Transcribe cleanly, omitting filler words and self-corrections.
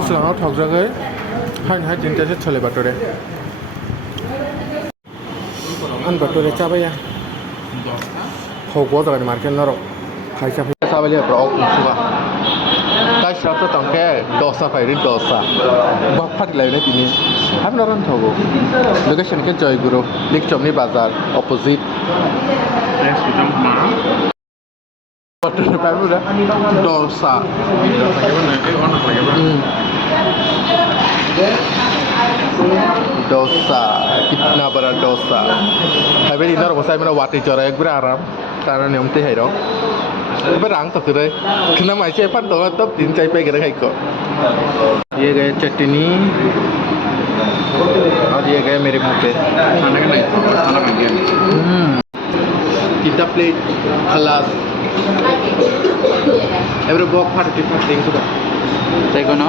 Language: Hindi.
सिगाङाव थावजागै हाय तिनटासो छोले बाटोरे आन बाटोरे चाबाया हौगो जागोन मार्केट नरो खायसा फैसा चाबायले ब्रक सुगा गाइस्राथ' तंखे दसा फायरि दसा बा फाटिलायनाय दिनै हाब नाराम थावगो लोकेशन के जयगुरु लिकचमनि बाजार अपोजिट बाटोरे बाबुरा दसा dosa कितना बड़ा dosa tapi di nor saya mana wati cara yang beraram karena yang teh hero berang tak kira kena macam apa tuh top din cai pe kira kai ko ये गए चटनी और ये गए मेरे मुंह पे खाना का नहीं खाना बन गया kita plate kelas every box part different things sudah Cai kono.